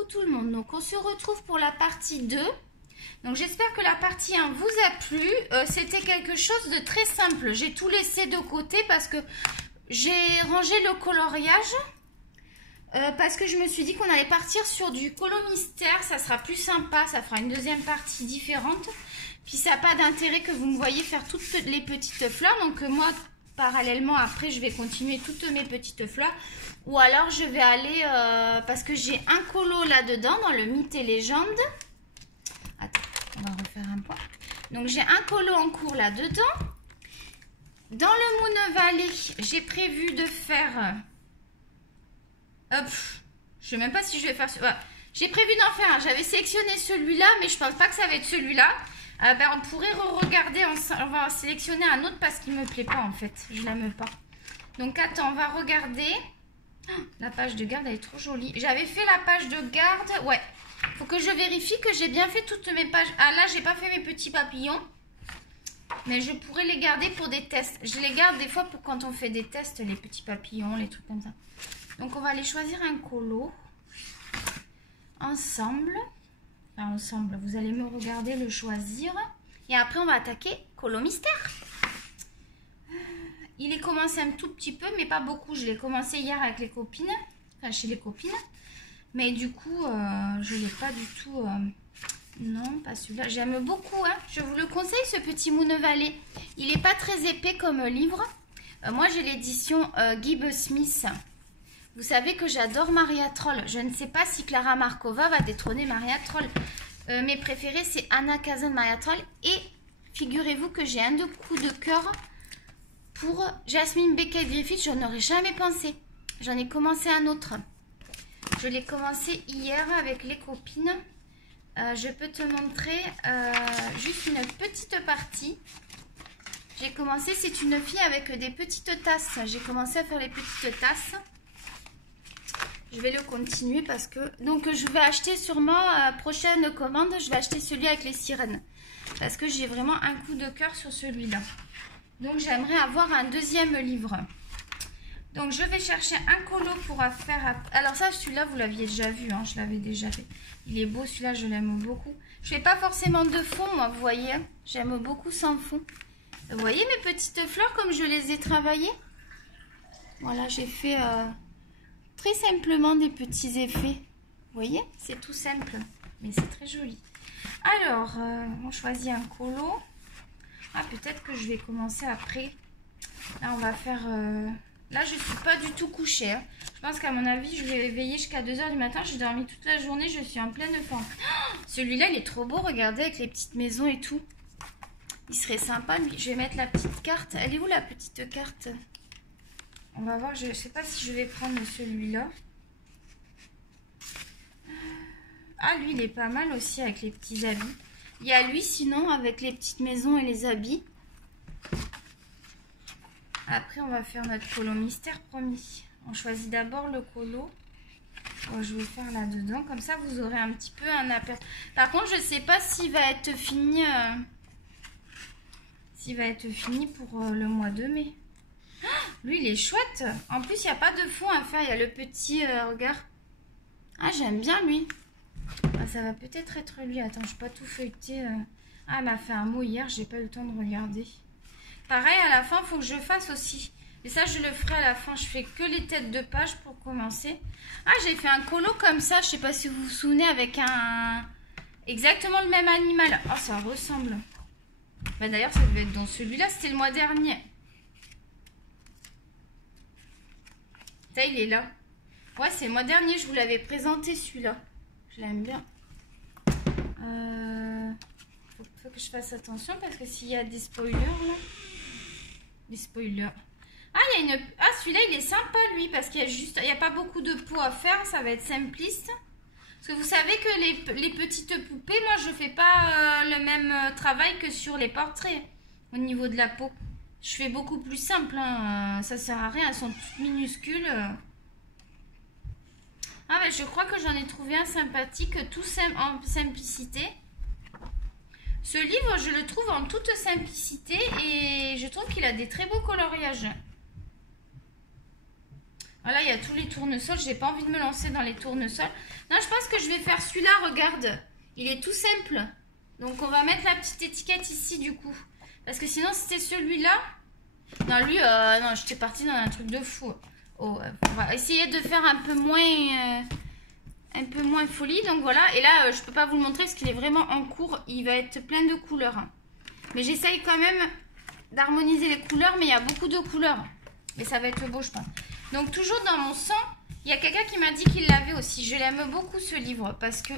coucou tout le monde. Donc on se retrouve pour la partie 2. Donc j'espère que la partie 1 vous a plu. C'était quelque chose de très simple. J'ai tout laissé de côté parce que j'ai rangé le coloriage. Parce que je me suis dit qu'on allait partir sur du colo mystère. Ça sera plus sympa. Ça fera une deuxième partie différente. Puis ça n'a pas d'intérêt que vous me voyez faire toutes les petites fleurs. Donc moi, parallèlement, après, je vais continuer toutes mes petites fleurs. Ou alors je vais aller, parce que j'ai un colo là-dedans, dans le mythe et légende. Attends, on va refaire un point. Donc j'ai un colo en cours là-dedans. Dans le Moon Valley, j'ai prévu de faire... Hop, je sais même pas si je vais faire... Ouais. J'ai prévu d'en faire un. J'avais sélectionné celui-là, mais je pense pas que ça va être celui-là. Ben, on pourrait re-regarder. On va sélectionner un autre parce qu'il me plaît pas en fait. Je l'aime pas. Donc attends, on va regarder. La page de garde, elle est trop jolie. J'avais fait la page de garde. Ouais. Faut que je vérifie que j'ai bien fait toutes mes pages. Ah là, j'ai pas fait mes petits papillons. Mais je pourrais les garder pour des tests. Je les garde des fois pour quand on fait des tests, les petits papillons, les trucs comme ça. Donc on va aller choisir un colo. Ensemble. Enfin, ensemble. Vous allez me regarder le choisir. Et après, on va attaquer colo mystère. Il est commencé un tout petit peu, mais pas beaucoup. Je l'ai commencé hier avec les copines. Enfin, chez les copines. Mais du coup, je ne l'ai pas du tout... Non, pas celui-là. J'aime beaucoup. Hein. Je vous le conseille, ce petit Moon Valley. Il n'est pas très épais comme livre. Moi, j'ai l'édition Gibb Smith. Vous savez que j'adore Maria Troll. Je ne sais pas si Clara Markova va détrôner Maria Troll. Mes préférés, c'est Anna Kazan, Maria Troll. Et figurez-vous que j'ai un de coups de cœur pour Jasmine Beckett Griffith. Je n'aurais jamais pensé. J'en ai commencé un autre. Je l'ai commencé hier avec les copines. Je peux te montrer juste une petite partie. J'ai commencé, c'est une fille avec des petites tasses. J'ai commencé à faire les petites tasses. Je vais le continuer parce que... Donc je vais acheter sûrement, prochaine commande, je vais acheter celui avec les sirènes. Parce que j'ai vraiment un coup de cœur sur celui-là. Donc j'aimerais avoir un deuxième livre. Donc je vais chercher un colo pour faire... Alors ça, celui-là, vous l'aviez déjà vu, hein, je l'avais déjà fait. Il est beau, celui-là, je l'aime beaucoup. Je fais pas forcément de fond, moi, vous voyez. J'aime beaucoup sans fond. Vous voyez mes petites fleurs comme je les ai travaillées? Voilà, j'ai fait très simplement des petits effets. Vous voyez? C'est tout simple, mais c'est très joli. Alors, on choisit un colo. Ah, peut-être que je vais commencer après. Là, on va faire... Là, je ne suis pas du tout couchée. Hein. Je pense qu'à mon avis, je vais veiller jusqu'à 2 h du matin. J'ai dormi toute la journée. Je suis en pleine forme. Oh, celui-là, il est trop beau. Regardez, avec les petites maisons et tout. Il serait sympa, lui. Je vais mettre la petite carte. Elle est où, la petite carte? On va voir. Je ne sais pas si je vais prendre celui-là. Ah, lui, il est pas mal aussi avec les petits habits. Il y a lui, sinon, avec les petites maisons et les habits. Après, on va faire notre colo mystère, promis. On choisit d'abord le colo. Oh, je vais faire là-dedans. Comme ça, vous aurez un petit peu un aperçu. Par contre, je ne sais pas s'il va être fini... s'il va être fini pour le mois de mai. Oh, lui, il est chouette. En plus, il n'y a pas de fond à faire. Il y a le petit... regarde. Ah, j'aime bien lui. Ah, ça va peut-être être lui. Attends, je n'ai pas tout feuilleté. Ah, elle m'a fait un mot hier. J'ai pas eu le temps de regarder. Pareil, à la fin, il faut que je fasse aussi. Mais ça, je le ferai à la fin. Je fais que les têtes de page pour commencer. Ah, j'ai fait un colo comme ça. Je ne sais pas si vous vous souvenez, avec un... exactement le même animal. Oh, ça ressemble. Bah, d'ailleurs, ça devait être dans celui-là. C'était le mois dernier. Ça, il est là. Ouais, c'est le mois dernier. Je vous l'avais présenté, celui-là. Je l'aime bien. Faut que je fasse attention parce que s'il y a des spoilers, là... Des spoilers. Ah, il y a une... Ah, celui-là, il est sympa, lui, parce qu'il y a juste... Il n'y a pas beaucoup de peau à faire, ça va être simpliste. Parce que vous savez que les petites poupées, moi, je fais pas le même travail que sur les portraits. Au niveau de la peau. Je fais beaucoup plus simple, hein. Ça sert à rien, elles sont toutes minuscules. Ah, mais je crois que j'en ai trouvé un sympathique, tout en simplicité. Ce livre, je le trouve en toute simplicité et je trouve qu'il a des très beaux coloriages. Voilà, il y a tous les tournesols. J'ai pas envie de me lancer dans les tournesols. Non, je pense que je vais faire celui-là, regarde. Il est tout simple. Donc, on va mettre la petite étiquette ici, du coup. Parce que sinon, c'était celui-là. Non, lui, non, j'étais partie dans un truc de fou. Oh, on va essayer de faire un peu moins folie. Donc, voilà. Et là, je peux pas vous le montrer parce qu'il est vraiment en cours. Il va être plein de couleurs. Mais j'essaye quand même d'harmoniser les couleurs. Mais il y a beaucoup de couleurs. Mais ça va être beau, je pense. Donc, toujours dans mon sang, il y a quelqu'un qui m'a dit qu'il l'avait aussi. Je l'aime beaucoup, ce livre, parce que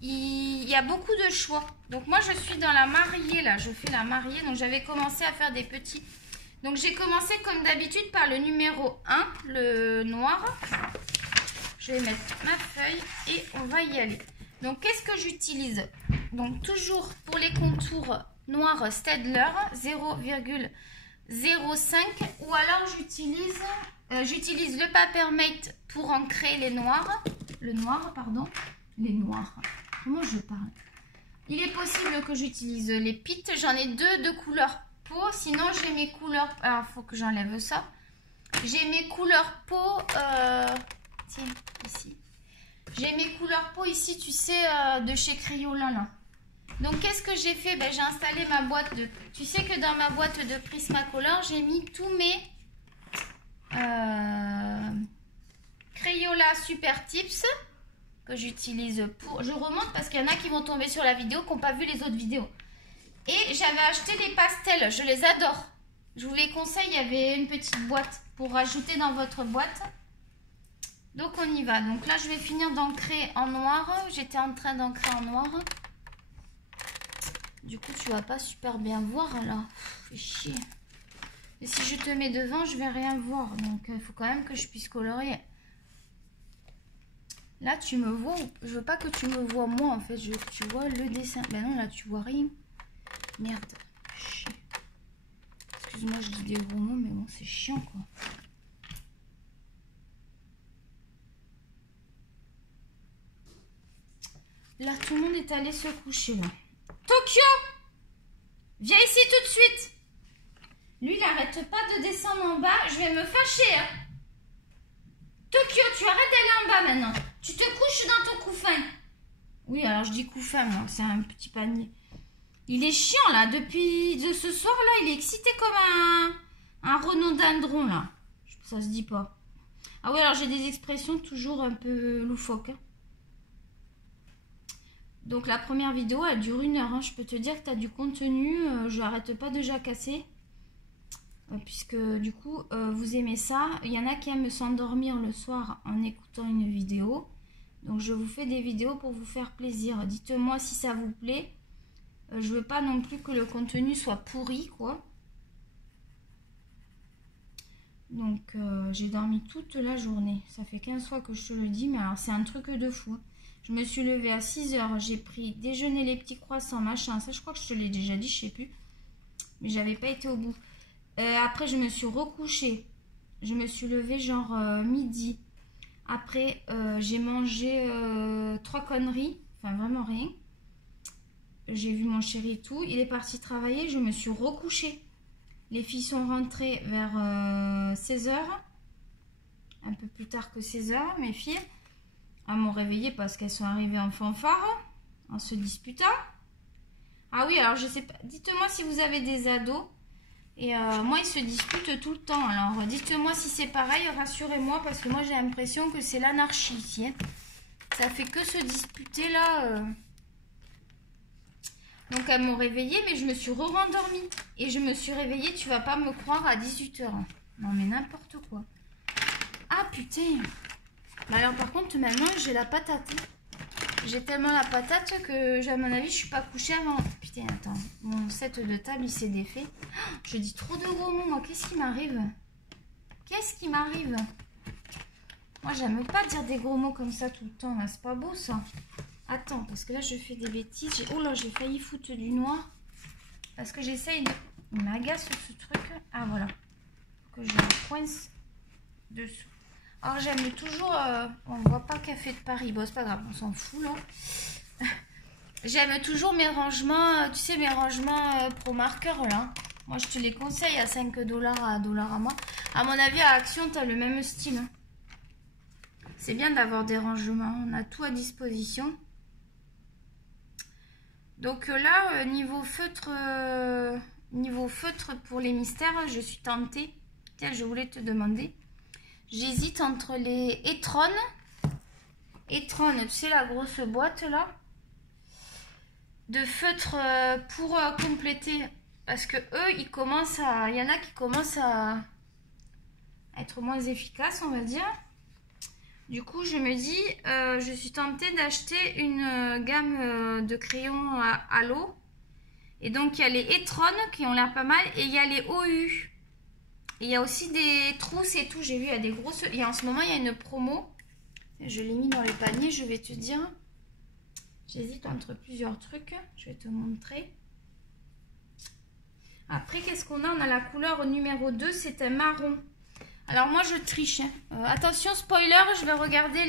il y a beaucoup de choix. Donc, moi, je suis dans la mariée, là. Je fais la mariée. Donc, j'avais commencé à faire des petits. Donc, j'ai commencé, comme d'habitude, par le numéro 1, le noir. Je vais mettre ma feuille et on va y aller. Donc, qu'est-ce que j'utilise? Donc, toujours pour les contours noirs Staedtler, 0,05. Ou alors, j'utilise le Papermate pour ancrer les noirs. Les noirs. Comment je parle? Il est possible que j'utilise les pits. J'en ai deux de couleur peau. Sinon, j'ai mes couleurs... Alors, il faut que j'enlève ça. J'ai mes couleurs peau... Tiens, ici. J'ai mes couleurs peau ici, tu sais, de chez Crayola, là. Donc, qu'est-ce que j'ai fait? Ben, j'ai installé ma boîte de... Tu sais que dans ma boîte de Prismacolor, j'ai mis tous mes... Crayola Super Tips que j'utilise pour... Je remonte parce qu'il y en a qui vont tomber sur la vidéo qui n'ont pas vu les autres vidéos. Et j'avais acheté les pastels, je les adore. Je vous les conseille, il y avait une petite boîte pour rajouter dans votre boîte. Donc on y va. Donc là je vais finir d'ancrer en noir. J'étais en train d'ancrer en noir. Du coup tu vas pas super bien voir là. Fais chier. Et si je te mets devant, je vais rien voir. Donc il faut quand même que je puisse colorier. Là, tu me vois. Je veux pas que tu me vois moi, en fait. Je veux que tu vois le dessin. Ben non, là, tu vois rien. Merde. Excuse-moi, je dis des gros mots, mais bon, c'est chiant, quoi. Là, tout le monde est allé se coucher, là. Tokyo! Viens ici tout de suite! Lui, il n'arrête pas de descendre en bas. Je vais me fâcher, hein. Tokyo, tu arrêtes d'aller en bas maintenant. Tu te couches dans ton couffin. Oui, alors je dis couffin, moi. C'est un petit panier. Il est chiant, là. Depuis ce soir, là, il est excité comme un rhododendron, là. Ça se dit pas. Ah oui, alors j'ai des expressions toujours un peu loufoques. Hein. Donc, la première vidéo, elle dure 1 heure. Hein. Je peux te dire que tu as du contenu. Je n'arrête pas de jacasser. Puisque du coup vous aimez ça. Il y en a qui aiment s'endormir le soir en écoutant une vidéo. Donc je vous fais des vidéos pour vous faire plaisir. Dites-moi si ça vous plaît. Je veux pas non plus que le contenu soit pourri, quoi. Donc j'ai dormi toute la journée. Ça fait 15 fois que je te le dis, mais alors c'est un truc de fou. Je me suis levée à 6 h. J'ai pris déjeuner, les petits croissants, machin. Ça je crois que je te l'ai déjà dit, je sais plus. Mais j'avais pas été au bout. Après, je me suis recouchée. Je me suis levée genre midi. Après, j'ai mangé 3 conneries. Enfin, vraiment rien. J'ai vu mon chéri et tout. Il est parti travailler. Je me suis recouchée. Les filles sont rentrées vers 16 h. Un peu plus tard que 16 h, mes filles. Elles m'ont réveillée parce qu'elles sont arrivées en fanfare. En se disputant. Ah oui, alors je sais pas. Dites-moi si vous avez des ados. Et moi, ils se disputent tout le temps. Alors, dites-moi si c'est pareil, rassurez-moi, parce que moi, j'ai l'impression que c'est l'anarchie ici. Hein. Ça fait que se disputer, là. Donc, elles m'ont réveillée, mais je me suis re-rendormie. Et je me suis réveillée, tu vas pas me croire, à 18 h. Non, mais n'importe quoi. Ah, putain. Mais alors, par contre, maintenant, j'ai la patate. J'ai tellement la patate que, à mon avis, je suis pas couchée avant. Putain, attends. Mon set de table, il s'est défait. Oh, je dis trop de gros mots, moi. Qu'est-ce qui m'arrive? Qu'est-ce qui m'arrive? Moi, j'aime pas dire des gros mots comme ça tout le temps. Là, c'est pas beau, ça. Attends, parce que là, je fais des bêtises. Oh là, j'ai failli foutre du noir. Parce que j'essaye de... Il m'agace ce truc. Ah, voilà. Faut que je le coince dessous. Alors j'aime toujours, on ne voit pas Café de Paris, bon c'est pas grave, on s'en fout là. J'aime toujours mes rangements, tu sais mes rangements Pro Marker là. Moi je te les conseille à 5 $, à $1 à moi. À mon avis à Action tu as le même style. Hein. C'est bien d'avoir des rangements. On a tout à disposition. Donc là, niveau feutre pour les mystères, je suis tentée. Tiens, je voulais te demander. J'hésite entre les Etron. Etron, tu sais, la grosse boîte là. De feutre pour compléter. Parce que eux, il y en a qui commencent à être moins efficaces, on va dire. Du coup, je me dis, je suis tentée d'acheter une gamme de crayons à l'eau. Et donc, il y a les Etron qui ont l'air pas mal. Et il y a les OU. Et il y a aussi des trousses et tout. J'ai vu, il y a des grosses... Et en ce moment, il y a une promo. Je l'ai mis dans les paniers, je vais te dire. J'hésite entre plusieurs trucs. Je vais te montrer. Après, qu'est-ce qu'on a? On a la couleur numéro 2, c'est un marron. Alors moi je triche, hein. Attention spoiler, je vais regarder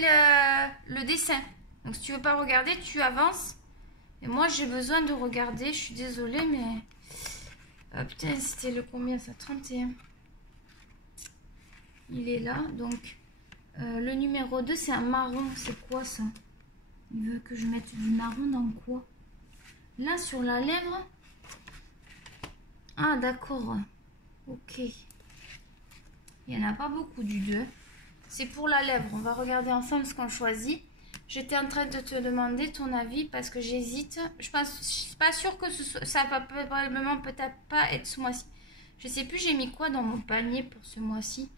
le dessin. Donc si tu veux pas regarder, tu avances. Et moi j'ai besoin de regarder, je suis désolée mais... putain, c'était le combien ça? 31. Il est là, donc... le numéro 2 c'est un marron, c'est quoi ça? Il veut que je mette du marron dans quoi? Là sur la lèvre? Ah d'accord, ok. Il n'y en a pas beaucoup du 2. C'est pour la lèvre. On va regarder ensemble ce qu'on choisit. J'étais en train de te demander ton avis parce que j'hésite. Je suis pas sûre que ça va probablement peut-être pas être ce mois-ci. Je sais plus j'ai mis quoi dans mon panier pour ce mois-ci.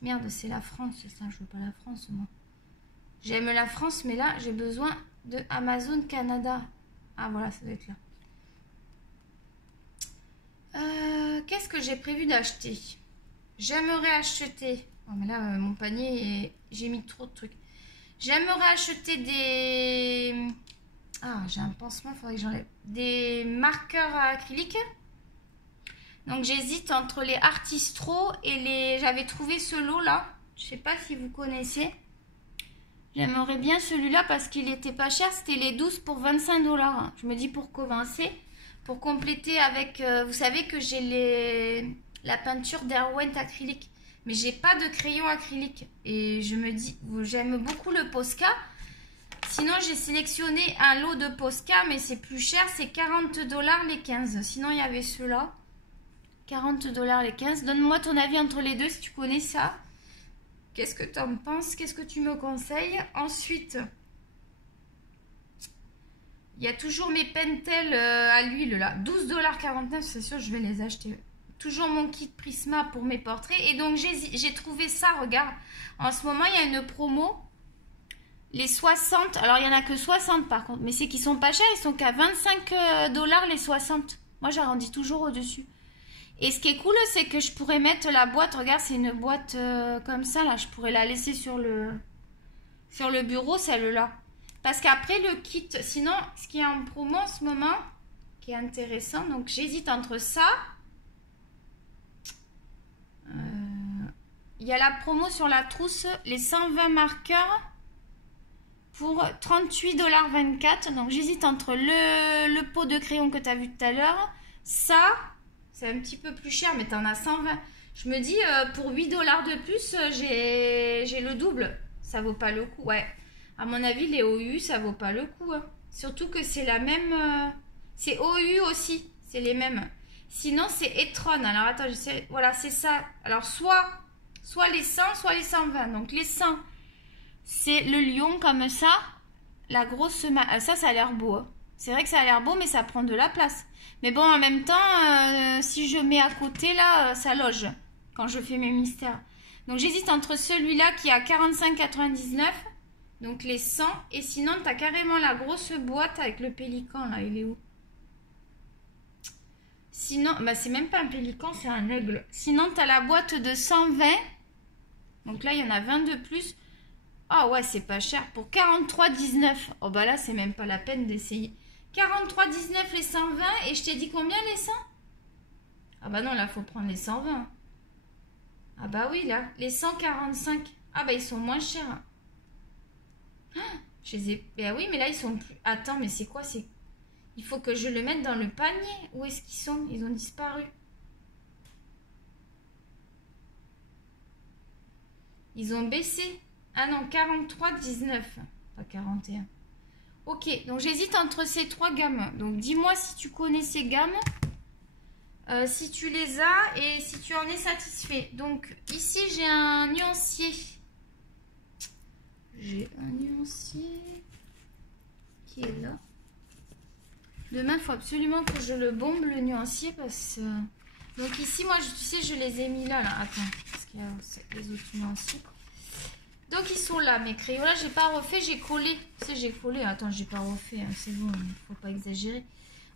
Merde, c'est la France, c'est ça. Je veux pas la France moi. J'aime la France mais là j'ai besoin de Amazon Canada. Ah voilà, ça doit être là. Qu'est-ce que j'ai prévu d'acheter? J'aimerais acheter... Oh mais là, mon panier, j'ai mis trop de trucs. J'aimerais acheter des... Ah, j'ai un pansement, il faudrait que j'enlève. Des marqueurs acryliques. Donc j'hésite entre les Artistro et les... J'avais trouvé ce lot là. Je sais pas si vous connaissez. J'aimerais bien celui-là parce qu'il était pas cher. C'était les 12 pour 25 $. Je me dis pour commencer, pour compléter avec... vous savez que j'ai la peinture d'Erwent acrylique. Mais j'ai pas de crayon acrylique. Et je me dis, j'aime beaucoup le Posca. Sinon, j'ai sélectionné un lot de Posca, mais c'est plus cher. C'est 40 $ les 15. Sinon, il y avait ceux-là. 40 $ les 15. Donne-moi ton avis entre les deux si tu connais ça. Qu'est-ce que tu en penses? Qu'est-ce que tu me conseilles? Ensuite, il y a toujours mes Pentel à l'huile là. 12,49 $, c'est sûr, je vais les acheter. Toujours mon kit Prisma pour mes portraits. Et donc, j'ai trouvé ça, regarde. En ce moment, il y a une promo. Les 60. Alors, il n'y en a que 60 par contre. Mais c'est qu'ils sont pas chers. Ils sont qu'à 25 $ les 60. Moi, j'arrondis toujours au-dessus. Et ce qui est cool, c'est que je pourrais mettre la boîte. Regarde, c'est une boîte comme ça. Là, je pourrais la laisser sur le bureau, celle-là. Parce qu'après, le kit... Sinon, ce qui est en promo en ce moment, qui est intéressant. Donc, j'hésite entre ça... Il y a la promo sur la trousse, les 120 marqueurs pour 38,24 $. Donc j'hésite entre le pot de crayon que tu as vu tout à l'heure. Ça, c'est un petit peu plus cher, mais tu en as 120. Je me dis, pour 8 $ de plus, j'ai le double. Ça vaut pas le coup. Ouais, à mon avis, les OU, ça vaut pas le coup. Hein. Surtout que c'est la même... c'est OU aussi, c'est les mêmes. Sinon, c'est Etron. Alors, attends, je sais... Voilà, c'est ça. Alors, soit les 100, soit les 120. Donc, les 100, c'est le lion comme ça. La grosse... Ça a l'air beau. Hein. C'est vrai que ça a l'air beau, mais ça prend de la place. Mais bon, en même temps, si je mets à côté, là, ça loge. Quand je fais mes mystères. Donc, j'hésite entre celui-là qui est à 45,99 $. Donc, les 100. Et sinon, tu as carrément la grosse boîte avec le pélican, là. Il est où? Sinon, bah c'est même pas un pélican, c'est un aigle. Sinon, tu as la boîte de 120. Donc là, il y en a 20 de plus. Ah ouais, c'est pas cher. Pour 43,19 $. Oh bah là, c'est même pas la peine d'essayer. 43,19 $ les 120. Et je t'ai dit combien les 100? Ah bah non, là, faut prendre les 120. Ah bah oui, là. Les 145. Ah bah, ils sont moins chers. Ah, je les ai... Ben oui, mais là, ils sont plus... Attends, mais c'est quoi? C'est... Il faut que je le mette dans le panier. Où est-ce qu'ils sont? Ils ont disparu. Ils ont baissé. Ah non, 43,19. Pas 41. Ok, donc j'hésite entre ces trois gammes. Donc dis-moi si tu connais ces gammes, si tu les as et si tu en es satisfait. Donc ici j'ai un nuancier. J'ai un nuancier qui est là. Demain, il faut absolument que je le bombe, le nuancier, parce que... Donc ici, moi, tu sais, je les ai mis là. Attends, parce qu'il y a les autres nuanciers. Donc ils sont là, mes crayons là, j'ai pas refait, j'ai collé. Tu sais, j'ai collé. Attends, j'ai pas refait, hein, c'est bon, il faut pas exagérer.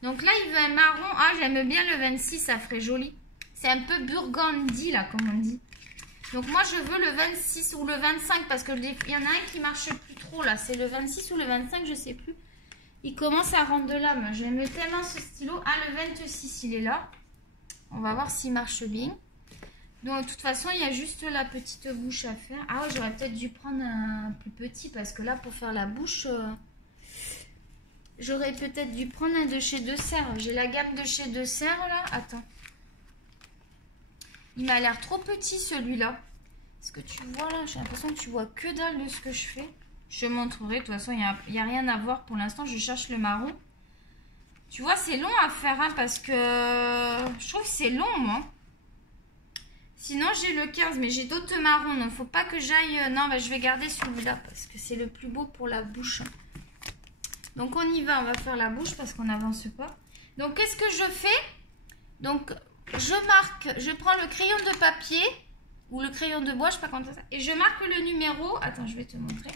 Donc là, il veut un marron. Ah, j'aime bien le 26, ça ferait joli. C'est un peu burgundy, là, comme on dit. Donc moi, je veux le 26 ou le 25, parce que il y en a un qui marche plus trop, là. C'est le 26 ou le 25, je sais plus. Il commence à rendre de l'âme. J'aime tellement ce stylo. Ah, le 26, il est là. On va voir s'il marche bien. Donc, de toute façon, il y a juste la petite bouche à faire. Ah ouais, j'aurais peut-être dû prendre un plus petit, parce que là, pour faire la bouche, j'aurais peut-être dû prendre un de chez De Serre. J'ai la gamme de chez De Serre, là. Attends. Il m'a l'air trop petit, celui-là. Est-ce que tu vois, là? J'ai l'impression que tu vois que dalle de ce que je fais. Je te montrerai. De toute façon, il n'y a rien à voir. Pour l'instant, je cherche le marron. Tu vois, c'est long à faire, hein, parce que je trouve que c'est long, moi. Sinon, j'ai le 15, mais j'ai d'autres marrons. Donc, faut pas que j'aille... Non, bah, je vais garder celui-là, parce que c'est le plus beau pour la bouche. Donc, on y va. On va faire la bouche, parce qu'on n'avance pas. Donc, qu'est-ce que je fais? Donc, je marque... Je prends le crayon de papier, ou le crayon de bois, je sais pas comment ça... Et je marque le numéro... Attends, je vais te montrer.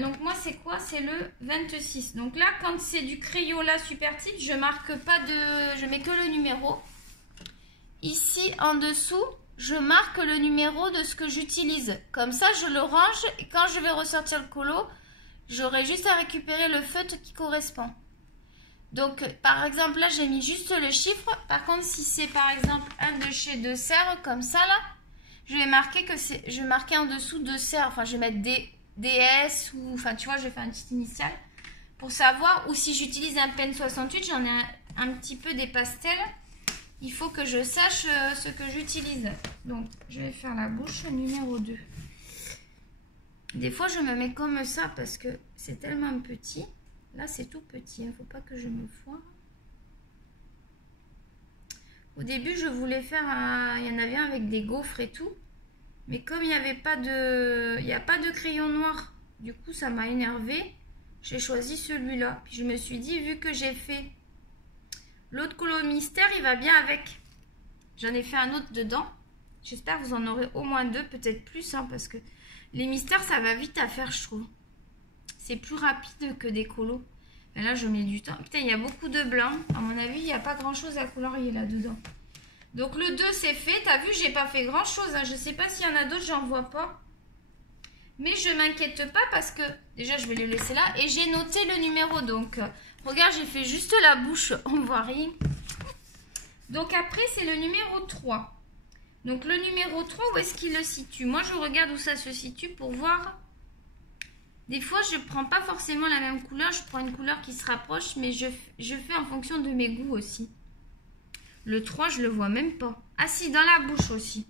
Donc moi c'est quoi? C'est le 26. Donc là quand c'est du Crayola Super Tilt, je marque pas de... Je mets que le numéro. Ici en dessous, je marque le numéro de ce que j'utilise. Comme ça je le range et quand je vais ressortir le colo, j'aurai juste à récupérer le feutre qui correspond. Donc par exemple là j'ai mis juste le chiffre. Par contre si c'est par exemple un de chez De Serre comme ça là, je vais marquer que c'est... Je vais marquer en dessous De Serre. Enfin je vais mettre DS ou enfin tu vois je vais faire une petite initiale pour savoir, ou si j'utilise un pen 68, j'en ai un petit peu des pastels, il faut que je sache ce que j'utilise. Donc je vais faire la bouche numéro 2. Des fois je me mets comme ça parce que c'est tellement petit. Là c'est tout petit, il faut pas que je me foire. Au début je voulais faire il y en avait un avec des gaufres et tout. Mais comme il n'y avait pas de... Il n'y a pas de crayon noir. Du coup, ça m'a énervé. J'ai choisi celui-là. Puis je me suis dit, vu que j'ai fait l'autre colo mystère, il va bien avec. J'en ai fait un autre dedans. J'espère que vous en aurez au moins 2, peut-être plus. Hein, parce que les mystères, ça va vite à faire, je trouve. C'est plus rapide que des colos. Et là, je mets du temps. Putain, il y a beaucoup de blanc. À mon avis, il n'y a pas grand-chose à colorier là-dedans. Donc le 2 c'est fait, t'as vu j'ai pas fait grand chose, hein. Je sais pas s'il y en a d'autres, j'en vois pas. Mais je m'inquiète pas parce que déjà je vais le laisser là. Et j'ai noté le numéro, donc regarde j'ai fait juste la bouche, on voit rien. Donc après c'est le numéro 3. Donc le numéro 3 où est-ce qu'il le situe? Moi je regarde où ça se situe pour voir. Des fois je prends pas forcément la même couleur, je prends une couleur qui se rapproche, mais je fais en fonction de mes goûts aussi. Le 3, je le vois même pas. Ah si, dans la bouche aussi.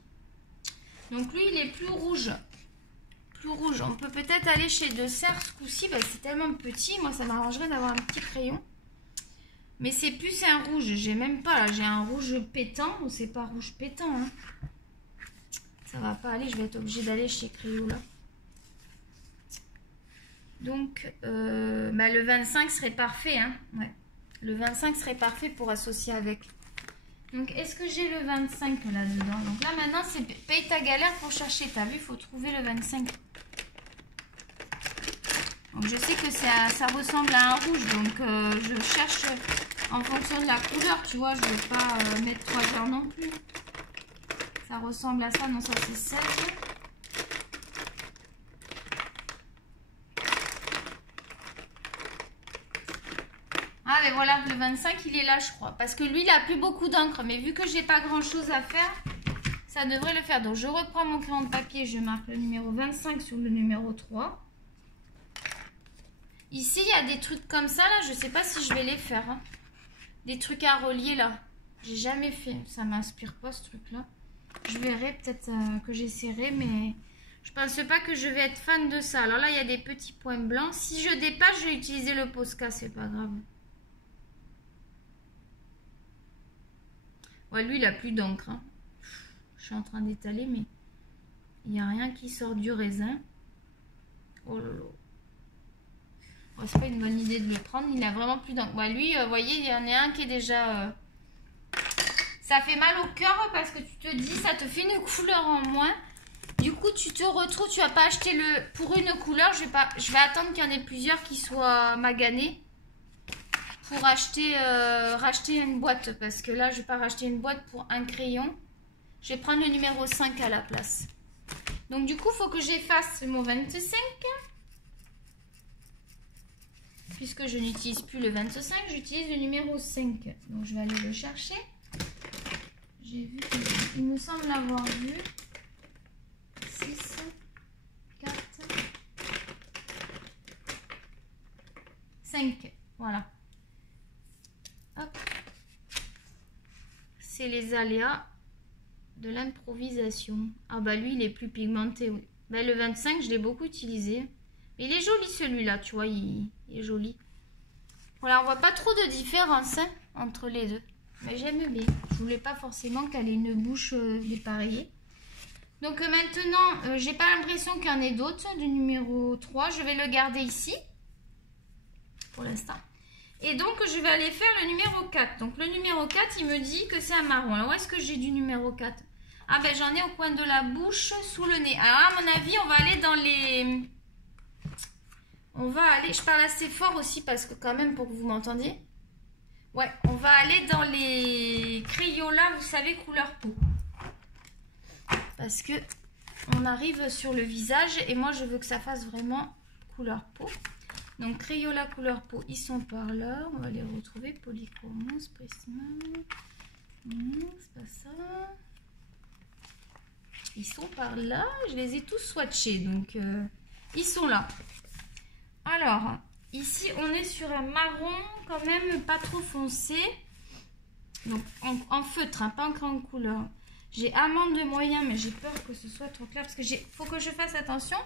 Donc lui, il est plus rouge. Plus rouge. On peut peut-être aller chez De Serre ce coup-ci. Bah, c'est tellement petit. Moi, ça m'arrangerait d'avoir un petit crayon. Mais c'est plus un rouge. J'ai même pas là. J'ai un rouge pétant. C'est pas rouge pétant. Hein. Ça va pas aller. Je vais être obligée d'aller chez Crayola. Donc, bah, le 25 serait parfait. Hein. Ouais. Le 25 serait parfait pour associer avec. Donc, est-ce que j'ai le 25 là-dedans? Donc là, maintenant, c'est paye ta galère pour chercher. T'as vu, il faut trouver le 25. Donc, je sais que ça ressemble à un rouge. Donc, je cherche en fonction de la couleur. Tu vois, je ne vais pas mettre 3 heures non plus. Ça ressemble à ça. Non, ça, c'est sèche. Ah, mais voilà, le 25, il est là, je crois. Parce que lui, il a plus beaucoup d'encre. Mais vu que j'ai pas grand-chose à faire, ça devrait le faire. Donc, je reprends mon crayon de papier. Je marque le numéro 25 sur le numéro 3. Ici, il y a des trucs comme ça, là. Je sais pas si je vais les faire. Hein. Des trucs à relier, là. J'ai jamais fait. Ça m'inspire pas, ce truc-là. Je verrai peut-être que j'essaierai, mais Je pense pas que je vais être fan de ça. Alors là, il y a des petits points blancs. Si je dépasse, je vais utiliser le Posca, c'est pas grave. Ouais, lui, il a plus d'encre. Hein. Je suis en train d'étaler, mais il n'y a rien qui sort du raisin. Oh là là. Oh, c'est pas une bonne idée de le prendre. Il a vraiment plus d'encre. Ouais, lui, vous voyez, il y en a un qui est déjà... Ça fait mal au cœur parce que tu te dis, ça te fait une couleur en moins. Du coup, tu te retrouves, tu vas pas acheter le... Pour une couleur, je vais attendre qu'il y en ait plusieurs qui soient maganés. Pour racheter une boîte. Parce que là, je vais pas racheter une boîte pour un crayon. Je vais prendre le numéro 5 à la place. Donc du coup, il faut que j'efface mon 25. Puisque je n'utilise plus le 25, j'utilise le numéro 5. Donc je vais aller le chercher. J'ai vu, il me semble l'avoir vu. 6, 4, 5. Voilà. Hop. C'est les aléas de l'improvisation. Ah bah lui, il est plus pigmenté. Oui. Bah, le 25, je l'ai beaucoup utilisé. Mais il est joli celui-là, tu vois, il est joli. Voilà, on voit pas trop de différence hein, entre les deux. Mais j'aime bien. Je voulais pas forcément qu'elle ait une bouche dépareillée. Donc maintenant, j'ai pas l'impression qu'il y en ait d'autres du numéro 3. Je vais le garder ici. Pour l'instant. Et donc, je vais aller faire le numéro 4. Donc, le numéro 4, il me dit que c'est un marron. Alors, où est-ce que j'ai du numéro 4? Ah, ben, j'en ai au coin de la bouche, sous le nez. Alors, à mon avis, on va aller dans les... On va aller... Je parle assez fort aussi parce que quand même, pour que vous m'entendiez. Ouais, on va aller dans les Crayola, vous savez, couleur peau. Parce que on arrive sur le visage et moi, je veux que ça fasse vraiment couleur peau. Donc, Crayola couleur peau, ils sont par là. On va les retrouver. Polychromos, Prisma. C'est pas ça. Ils sont par là. Je les ai tous swatchés. Donc, ils sont là. Alors, ici, on est sur un marron quand même pas trop foncé. Donc, en feutre, hein, pas encore en couleur. J'ai amande de moyen, mais j'ai peur que ce soit trop clair. Parce que faut que je fasse attention.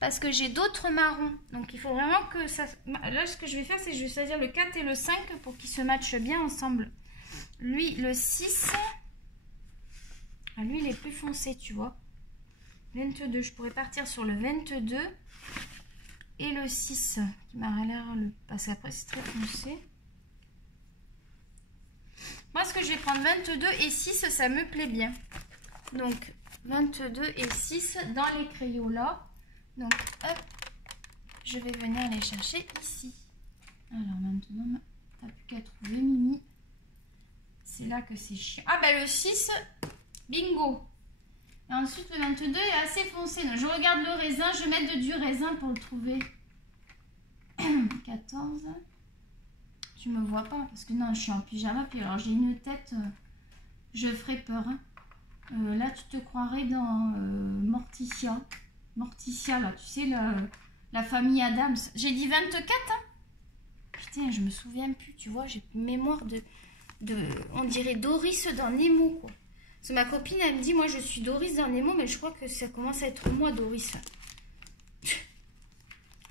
Parce que j'ai d'autres marrons. Donc, il faut vraiment que ça... Là, ce que je vais faire, c'est que je vais choisir le 4 et le 5 pour qu'ils se matchent bien ensemble. Lui, le 6... Ah, lui, il est plus foncé, tu vois. 22. Je pourrais partir sur le 22 et le 6 qui m'a l'air le... Parce qu'après, c'est très foncé. Moi, ce que je vais prendre 22 et 6, ça me plaît bien. Donc, 22 et 6 dans les Crayola. Donc, hop, je vais venir les chercher ici. Alors maintenant, t'as plus qu'à trouver Mimi. C'est là que c'est chiant. Ah ben le 6, bingo. Et ensuite le 22 est assez foncé. Donc, je regarde le raisin, je vais mettre du raisin pour le trouver. 14. Tu me vois pas parce que non, je suis en pyjama. Puis alors j'ai une tête, je ferai peur. Hein. Là, tu te croirais dans Morticia. Morticia, là, tu sais, la famille Adams. J'ai dit 24, hein. Putain, je me souviens plus, tu vois, j'ai une mémoire de... On dirait Doris dans Nemo, quoi. Parce que ma copine, elle me dit, moi, je suis Doris dans Nemo, mais je crois que ça commence à être moi, Doris.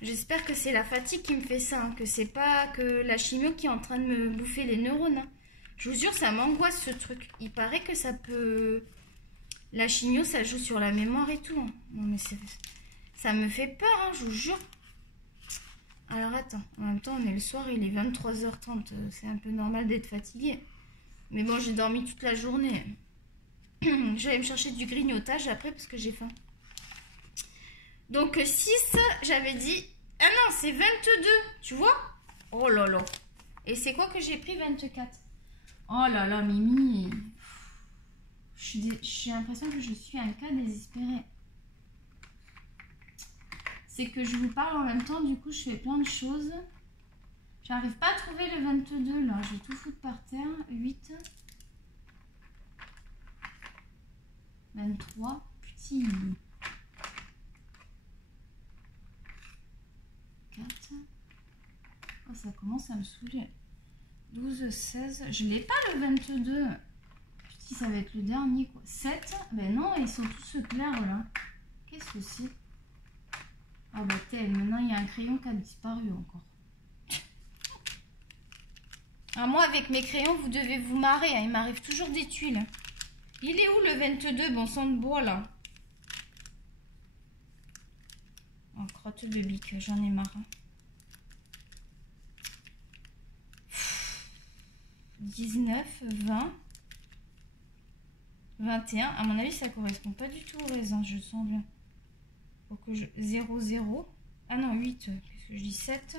J'espère que c'est la fatigue qui me fait ça, hein, que c'est pas que la chimio qui est en train de me bouffer les neurones. Hein. Je vous jure, ça m'angoisse, ce truc. Il paraît que ça peut... La chimio, ça joue sur la mémoire et tout. Hein. Non, mais ça me fait peur, hein, je vous jure. Alors, attends. En même temps, on est le soir, il est 23h30. C'est un peu normal d'être fatigué. Mais bon, j'ai dormi toute la journée. Je vais aller me chercher du grignotage après parce que j'ai faim. Donc, 6, j'avais dit... Ah non, c'est 22, tu vois? Oh là là. Et c'est quoi que j'ai pris 24? Oh là là, Mimi... J'ai l'impression que je suis un cas désespéré. C'est que je vous parle en même temps, du coup je fais plein de choses. J'arrive pas à trouver le 22 là, je vais tout foutre par terre. 8. 23. Petit. 4. Oh, ça commence à me saouler. 12, 16. Je l'ai pas le 22. Si ça va être le dernier quoi. 7, ben non, ils sont tous clairs là. Qu'est-ce que c'est? Ah bah tel, maintenant il y a un crayon qui a disparu encore. Ah, moi avec mes crayons, vous devez vous marrer, hein, il m'arrive toujours des tuiles. Il est où le 22, bon sang de bois là? Oh, crotte de bique, j'en ai marre. 19, 20, 21. À mon avis, ça correspond pas du tout au raisin, je sens bien. Faut que je... 0, 0. Ah non, 8. Qu'est-ce que je dis? 7,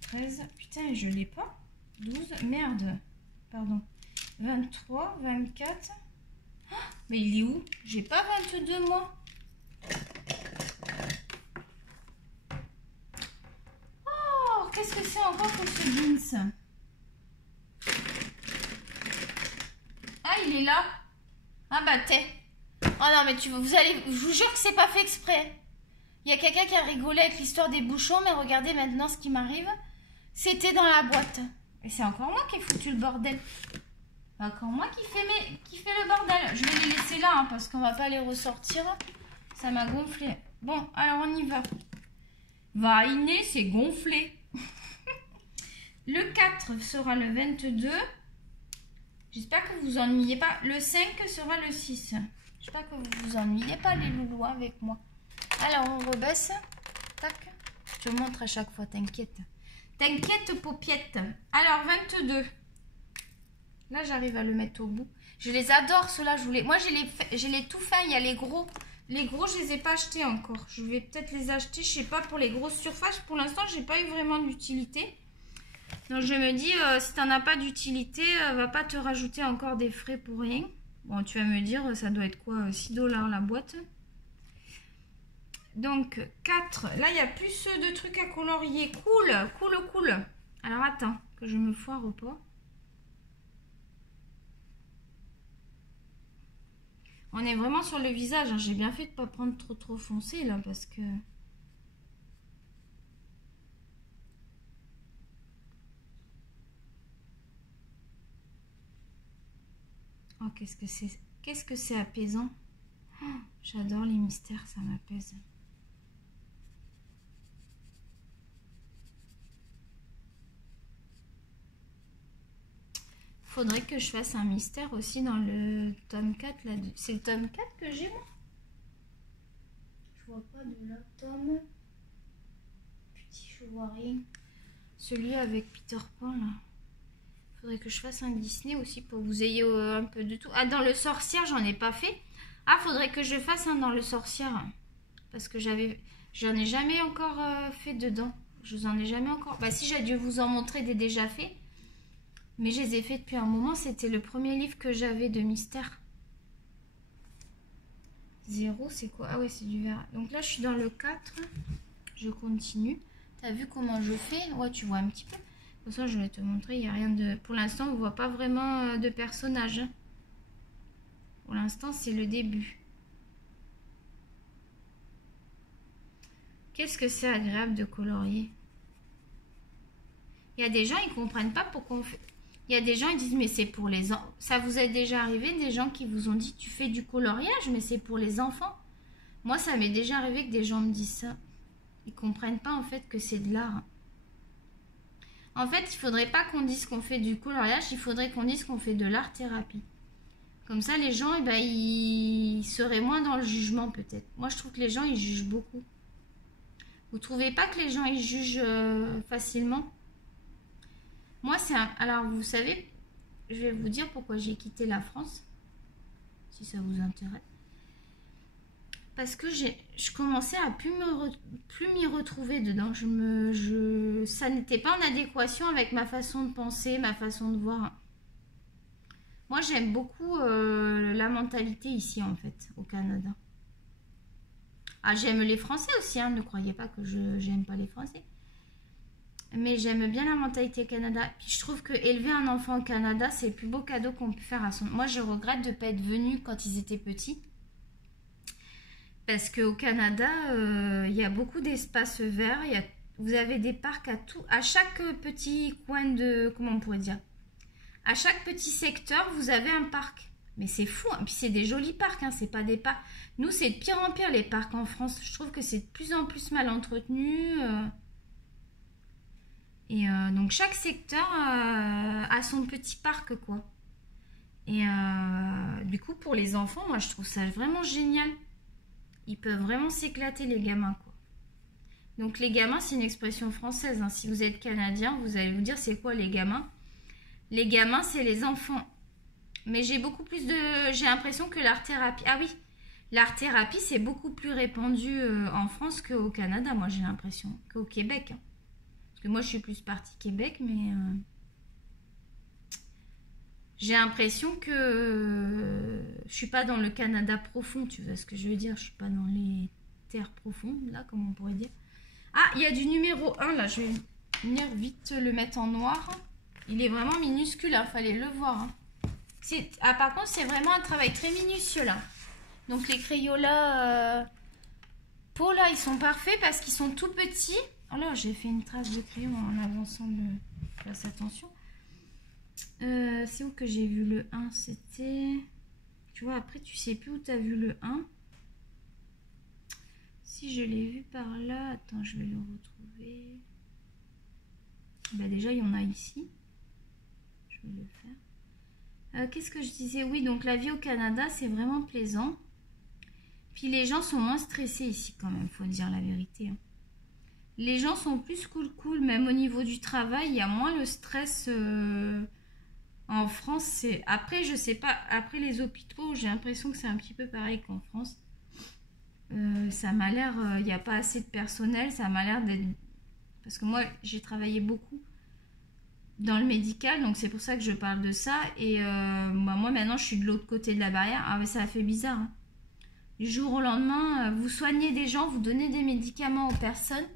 13. Putain, je l'ai pas. 12. Merde. Pardon. 23, 24. Oh, mais il est où? J'ai pas 22, moi. Oh, qu'est-ce que c'est encore que ce jeans? Ah, il est là. Ah bah t'es. Oh non, mais vous allez... Je vous jure que c'est pas fait exprès. Il y a quelqu'un qui a rigolé avec l'histoire des bouchons, mais regardez maintenant ce qui m'arrive. C'était dans la boîte. Et c'est encore moi qui ai foutu le bordel. Encore moi qui fait le bordel. Je vais les laisser là, hein, parce qu'on va pas les ressortir. Ça m'a gonflé. Bon, alors on y va. Va, Iné, c'est gonflé. Le 4 sera le 22. J'espère que vous vous ennuyez pas. Le 5 sera le 6. J'espère que vous vous ennuyez pas, les loulous, avec moi. Alors, on rebaisse. Tac. Je te montre à chaque fois, t'inquiète. T'inquiète, paupiette. Alors, 22. Là, j'arrive à le mettre au bout. Je les adore, ceux-là. Moi, j'ai les tout fins. Il y a les gros. Les gros, je les ai pas achetés encore. Je vais peut-être les acheter, je sais pas, pour les grosses surfaces. Pour l'instant, j'ai pas eu vraiment d'utilité. Donc, je me dis, si tu n'en as pas d'utilité, va pas te rajouter encore des frais pour rien. Bon, tu vas me dire, ça doit être quoi, 6 $ la boîte. Donc, 4. Là, il y a plus de trucs à colorier. Cool, cool, cool. Alors, attends, que je me foire pas. On est vraiment sur le visage. Hein. J'ai bien fait de ne pas prendre trop foncé, là, parce que... Oh, qu'est-ce que c'est apaisant. Oh, j'adore les mystères, ça m'apaise. Faudrait que je fasse un mystère aussi dans le tome 4. Là. C'est le tome 4 que j'ai, moi? Je vois pas de là. Tome. Petit, je vois rien. Celui avec Peter Pan, là. Faudrait que je fasse un Disney aussi pour que vous ayez un peu de tout. Ah, dans le sorcière, j'en ai pas fait. Ah, faudrait que je fasse un dans le sorcière. Parce que j'en ai jamais encore fait dedans. Je vous en ai jamais encore... Bah si, j'ai dû vous en montrer des déjà faits. Mais je les ai fait depuis un moment. C'était le premier livre que j'avais de mystère. 0, c'est quoi? Ah ouais, c'est du vert. Donc là, je suis dans le 4. Je continue. T'as vu comment je fais? Ouais, tu vois un petit peu. Pour ça, je vais te montrer. Il n'y a rien de... Pour l'instant, on ne voit pas vraiment de personnage. Pour l'instant, c'est le début. Qu'est-ce que c'est agréable de colorier. Il y a des gens, ils ne comprennent pas pourquoi on fait... Il y a des gens, ils disent, mais c'est pour les enfants. Ça vous est déjà arrivé, des gens qui vous ont dit, tu fais du coloriage, mais c'est pour les enfants. Moi, ça m'est déjà arrivé que des gens me disent ça. Ils ne comprennent pas, en fait, que c'est de l'art. En fait, il ne faudrait pas qu'on dise qu'on fait du coloriage, il faudrait qu'on dise qu'on fait de l'art-thérapie. Comme ça, les gens, eh ben, ils seraient moins dans le jugement, peut-être. Moi, je trouve que les gens, ils jugent beaucoup. Vous ne trouvez pas que les gens, ils jugent facilement? Moi, c'est un... Alors, vous savez, je vais vous dire pourquoi j'ai quitté la France, si ça vous intéresse. Parce que je commençais à plus m'y retrouver dedans. Ça n'était pas en adéquation avec ma façon de penser, ma façon de voir. Moi, j'aime beaucoup la mentalité ici, en fait, au Canada. Ah, j'aime les Français aussi, hein, ne croyez pas que j'aime pas les Français. Mais j'aime bien la mentalité au Canada. Puis je trouve que élever un enfant au Canada, c'est le plus beau cadeau qu'on peut faire à son... Moi, je regrette de ne pas être venue quand ils étaient petits. Parce qu'au Canada, il y a beaucoup d'espaces verts. Vous avez des parcs à chaque petit coin de... Comment on pourrait dire? À chaque petit secteur, vous avez un parc. Mais c'est fou, hein. Puis c'est des jolis parcs, hein. C'est pas des parcs. Nous, c'est de pire en pire les parcs en France. Je trouve que c'est de plus en plus mal entretenu. Donc chaque secteur a son petit parc, quoi. Et du coup, pour les enfants, moi, je trouve ça vraiment génial. Ils peuvent vraiment s'éclater, les gamins, quoi. Donc les gamins, c'est une expression française, hein. Si vous êtes canadien, vous allez vous dire c'est quoi les gamins? Les gamins, c'est les enfants. Mais j'ai beaucoup plus de... J'ai l'impression que l'art-thérapie... Ah oui, l'art-thérapie, c'est beaucoup plus répandu en France qu'au Canada, moi j'ai l'impression. Qu'au Québec, hein. Parce que moi, je suis plus partie Québec, mais... J'ai l'impression que je suis pas dans le Canada profond, tu vois ce que je veux dire? Je suis pas dans les terres profondes, là, comme on pourrait dire. Ah, il y a du numéro 1, là, je vais venir vite le mettre en noir. Il est vraiment minuscule, il fallait le voir. Hein. Ah, par contre, c'est vraiment un travail très minutieux, là. Donc, les Crayolas peau, là, ils sont parfaits parce qu'ils sont tout petits. Oh là, j'ai fait une trace de crayon en avançant le... Fasse attention. C'est où que j'ai vu le 1? C'était... Tu vois, après, tu sais plus où tu as vu le 1. Si je l'ai vu par là... Attends, je vais le retrouver. Bah déjà, il y en a ici. Je vais le faire. Qu'est-ce que je disais? Oui, donc la vie au Canada, c'est vraiment plaisant. Puis les gens sont moins stressés ici quand même, faut dire la vérité. Hein. Les gens sont plus cool, même au niveau du travail, il y a moins le stress... En France, c'est... Après, je sais pas, après les hôpitaux, j'ai l'impression que c'est un petit peu pareil qu'en France. Ça m'a l'air... Il n'y a pas assez de personnel, ça m'a l'air d'être... Parce que moi, j'ai travaillé beaucoup dans le médical, donc c'est pour ça que je parle de ça. Et moi, maintenant, je suis de l'autre côté de la barrière. Ah, mais ça a fait bizarre. Hein. Du jour au lendemain, vous soignez des gens, vous donnez des médicaments aux personnes.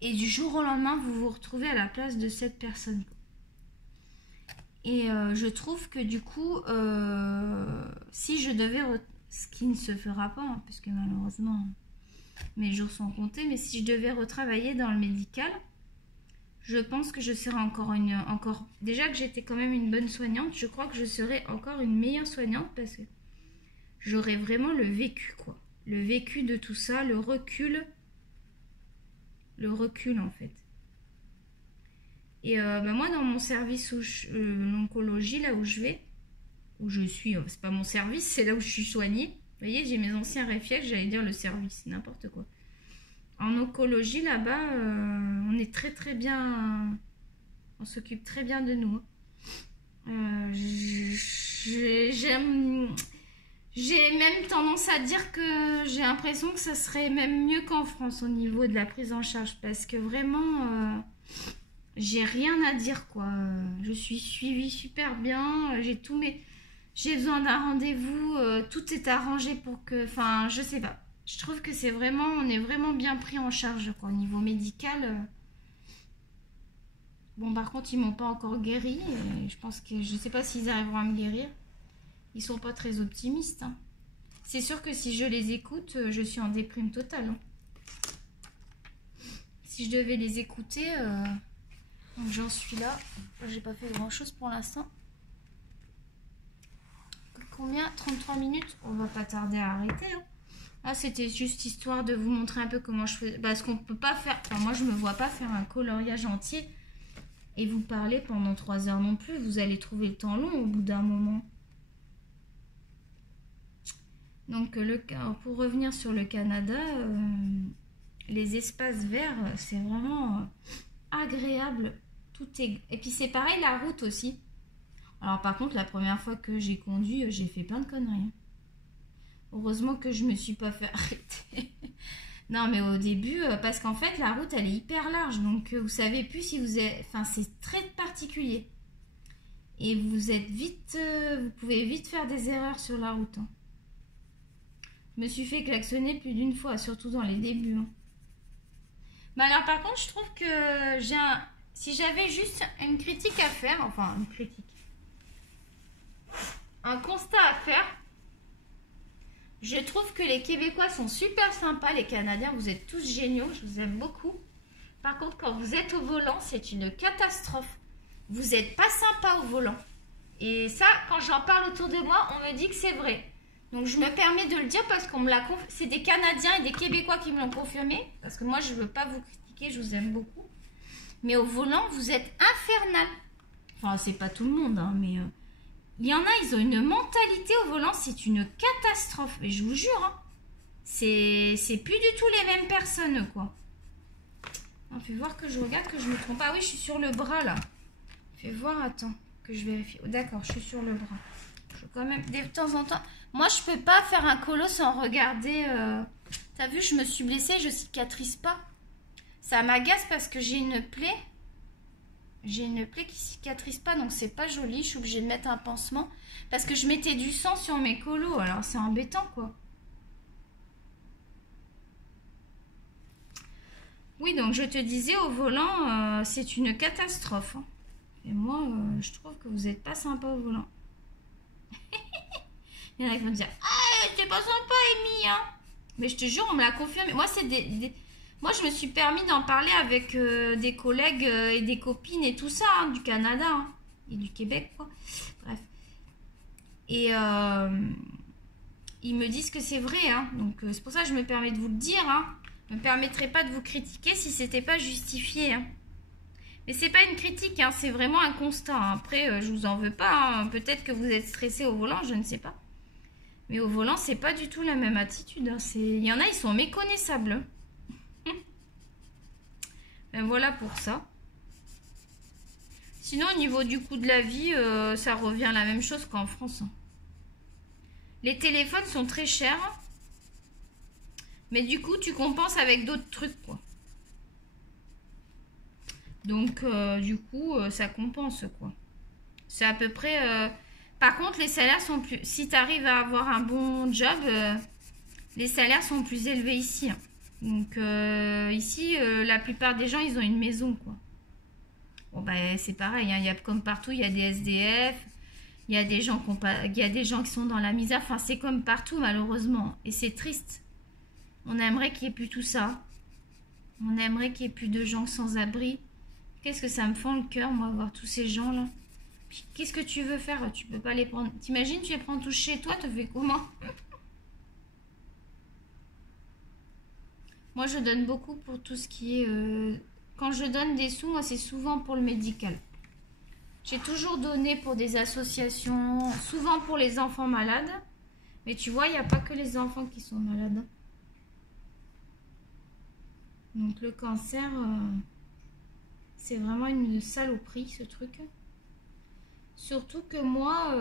Et du jour au lendemain, vous vous retrouvez à la place de cette personne. Et je trouve que du coup, si je devais... Ce qui ne se fera pas, hein, parce que malheureusement, mes jours sont comptés. Mais si je devais retravailler dans le médical, je pense que je serais encore... Déjà que j'étais quand même une bonne soignante, je crois que je serais encore une meilleure soignante parce que j'aurais vraiment le vécu, quoi. Le vécu de tout ça, le recul. Le recul, en fait. Et moi, dans mon service l'oncologie, là où je vais, où je suis, c'est pas mon service, c'est là où je suis soignée. Vous voyez, j'ai mes anciens réflexes, j'allais dire le service, n'importe quoi. En oncologie, là-bas, on est très très bien, on s'occupe très bien de nous. J'ai même tendance à dire que j'ai l'impression que ça serait même mieux qu'en France au niveau de la prise en charge, parce que vraiment... j'ai rien à dire, quoi. Je suis suivie super bien. J'ai besoin d'un rendez-vous. Tout est arrangé pour que... Enfin, je sais pas. Je trouve que c'est vraiment... On est vraiment bien pris en charge, quoi. Au niveau médical. Bon, par contre, ils m'ont pas encore guéri. Et je pense que... Je sais pas s'ils arriveront à me guérir. Ils sont pas très optimistes. Hein. C'est sûr que si je les écoute, je suis en déprime totale. Hein. Si je devais les écouter... Donc j'en suis là, j'ai pas fait grand chose pour l'instant. Combien? 33 minutes? On va pas tarder à arrêter. Hein. Ah, c'était juste histoire de vous montrer un peu comment je fais. Parce qu'on peut pas faire. Enfin, moi je me vois pas faire un coloriage entier et vous parler pendant 3 heures non plus. Vous allez trouver le temps long au bout d'un moment. Donc pour revenir sur le Canada, les espaces verts, c'est vraiment agréable. Tout est... Et puis c'est pareil la route aussi. Alors par contre la première fois que j'ai conduit, j'ai fait plein de conneries. Heureusement que je me suis pas fait arrêter. Non mais au début, parce qu'en fait la route elle est hyper large. Donc vous savez plus si vous êtes... Enfin c'est très particulier. Et vous êtes vite... vous pouvez vite faire des erreurs sur la route. Hein. Je me suis fait klaxonner plus d'une fois, surtout dans les débuts. Hein. Mais alors par contre je trouve que j'ai un... Si j'avais juste une critique à faire, enfin une critique, un constat à faire, je trouve que les Québécois sont super sympas, les Canadiens, vous êtes tous géniaux, je vous aime beaucoup. Par contre, quand vous êtes au volant, c'est une catastrophe. Vous n'êtes pas sympa au volant. Et ça, quand j'en parle autour de moi, on me dit que c'est vrai. Donc je me permets de le dire parce qu'on me l'a confirmé. C'est des Canadiens et des Québécois qui me l'ont confirmé. Parce que moi, je ne veux pas vous critiquer, je vous aime beaucoup. Mais au volant, vous êtes infernal. Enfin, c'est pas tout le monde, hein, mais il y en a, ils ont une mentalité au volant, c'est une catastrophe. Mais je vous jure, hein, c'est plus du tout les mêmes personnes, quoi. On fait voir que je regarde, que je me trompe pas. Ah oui, je suis sur le bras, là. Fais voir, attends, que je vérifie. Oh, d'accord, je suis sur le bras. Je quand même, de temps en temps... Moi, je peux pas faire un colo sans regarder... T'as vu, je me suis blessée, je cicatrise pas. Ça m'agace parce que j'ai une plaie. J'ai une plaie qui cicatrise pas, donc c'est pas joli. Je suis obligée de mettre un pansement. Parce que je mettais du sang sur mes colos, alors c'est embêtant, quoi. Oui, donc je te disais, au volant, c'est une catastrophe. Hein. Et moi, je trouve que vous n'êtes pas sympa au volant. Il y en a qui vont dire « Ah, t'es pas sympa, Amy, hein !» Mais je te jure, on me l'a confirmé. Moi, c'est moi, je me suis permis d'en parler avec des collègues et des copines et tout ça, hein, du Canada hein, et du Québec, quoi. Bref. Et ils me disent que c'est vrai, hein. Donc c'est pour ça que je me permets de vous le dire, hein. Je ne me permettrai pas de vous critiquer si c'était pas justifié, hein. Mais c'est pas une critique, hein, c'est vraiment un constat. Hein. Après, je vous en veux pas. Hein. Peut-être que vous êtes stressé au volant, je ne sais pas. Mais au volant, c'est pas du tout la même attitude. Hein. Il y en a, ils sont méconnaissables. Ben voilà pour ça. Sinon, au niveau du coût de la vie, ça revient à la même chose qu'en France. Hein. Les téléphones sont très chers. Mais du coup, tu compenses avec d'autres trucs, quoi. Donc, du coup, ça compense, quoi. C'est à peu près... Par contre, les salaires sont plus... Si tu arrives à avoir un bon job, les salaires sont plus élevés ici. Hein. Donc, ici, la plupart des gens, ils ont une maison, quoi. Bon, ben, c'est pareil. Hein. Il y a, comme partout, il y a des SDF. Il y a des gens il y a des gens qui sont dans la misère. Enfin, c'est comme partout, malheureusement. Et c'est triste. On aimerait qu'il n'y ait plus tout ça. On aimerait qu'il n'y ait plus de gens sans abri. Qu'est-ce que ça me fend le cœur, moi, voir tous ces gens-là. Puis, qu'est-ce que tu veux faire? Tu peux pas les prendre. T'imagines, tu les prends tous chez toi, tu fais comment? Moi, je donne beaucoup pour tout ce qui est... Quand je donne des sous, moi, c'est souvent pour le médical. J'ai toujours donné pour des associations, souvent pour les enfants malades. Mais tu vois, il n'y a pas que les enfants qui sont malades. Donc, le cancer... C'est vraiment une saloperie, ce truc. Surtout que moi,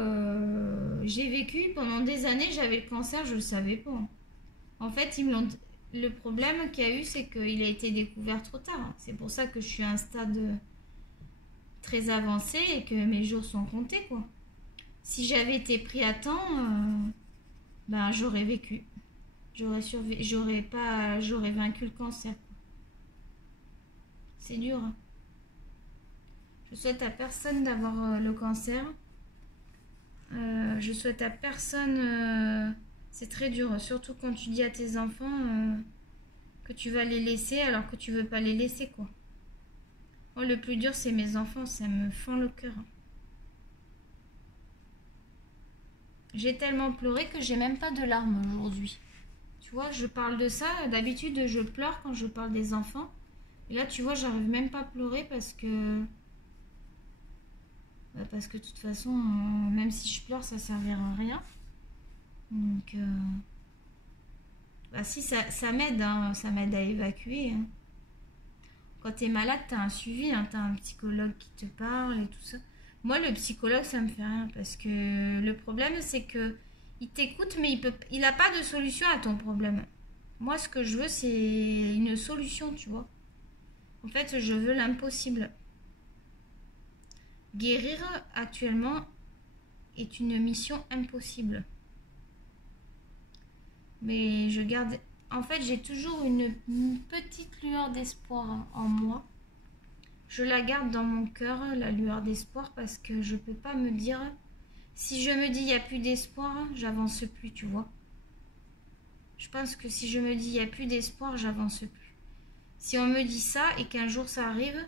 j'ai vécu pendant des années, j'avais le cancer, je ne le savais pas. En fait, le problème qu'il y a eu, c'est qu'il a été découvert trop tard. C'est pour ça que je suis à un stade très avancé et que mes jours sont comptés, quoi. Si j'avais été pris à temps, ben, j'aurais vécu. J'aurais vaincu le cancer. C'est dur, hein. Je souhaite à personne d'avoir le cancer. Je souhaite à personne... c'est très dur, surtout quand tu dis à tes enfants que tu vas les laisser alors que tu veux pas les laisser, quoi. Moi, le plus dur, c'est mes enfants. Ça me fend le cœur. J'ai tellement pleuré que j'ai même pas de larmes aujourd'hui. Tu vois, je parle de ça. D'habitude, je pleure quand je parle des enfants. Et là, tu vois, j'arrive même pas à pleurer parce que... Parce que de toute façon, même si je pleure, ça servira à rien. Donc, bah si, ça m'aide, hein, ça m'aide à évacuer. Hein. Quand tu es malade, tu as un suivi, hein, tu as un psychologue qui te parle et tout ça. Moi, le psychologue, ça me fait rien parce que le problème, c'est que il t'écoute, mais il n'a pas de solution à ton problème. Moi, ce que je veux, c'est une solution, tu vois. En fait, je veux l'impossible. Guérir actuellement est une mission impossible. Mais je garde... En fait, j'ai toujours une petite lueur d'espoir en moi. Je la garde dans mon cœur, la lueur d'espoir, parce que je peux pas me dire... Si je me dis il n'y a plus d'espoir, j'avance plus, tu vois. Je pense que si je me dis il n'y a plus d'espoir, j'avance plus. Si on me dit ça et qu'un jour ça arrive...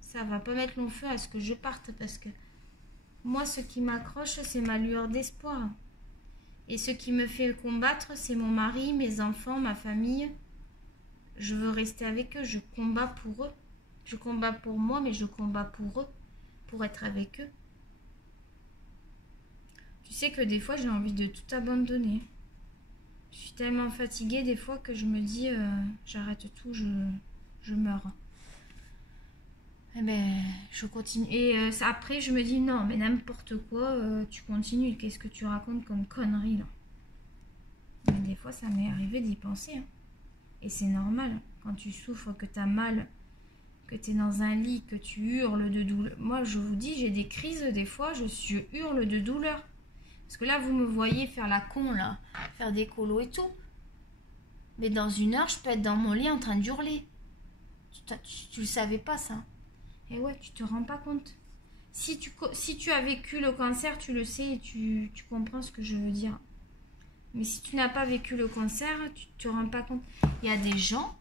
Ça va pas mettre long feu à ce que je parte parce que Moi, ce qui m'accroche, c'est ma lueur d'espoir. Et ce qui me fait combattre, c'est mon mari, mes enfants, ma famille. Je veux rester avec eux, je combats pour eux. Je combats pour moi, mais je combats pour eux, pour être avec eux. Tu sais que des fois, j'ai envie de tout abandonner. Je suis tellement fatiguée des fois que je me dis, j'arrête tout, je meurs. Eh ben, je continue. Et après, je me dis, non, mais n'importe quoi, tu continues. Qu'est-ce que tu racontes comme connerie, là? Mais des fois, ça m'est arrivé d'y penser. Hein. Et c'est normal. Quand tu souffres, que tu as mal, que tu es dans un lit, que tu hurles de douleur. Moi, je vous dis, j'ai des crises, des fois, je hurle de douleur. Parce que là, vous me voyez faire la con, là, faire des colos et tout. Mais dans 1 heure, je peux être dans mon lit en train d'hurler. Tu le savais pas, ça? Et ouais, tu te rends pas compte. Si tu as vécu le cancer, tu le sais et tu comprends ce que je veux dire. Mais si tu n'as pas vécu le cancer, tu te rends pas compte. Il y a des gens,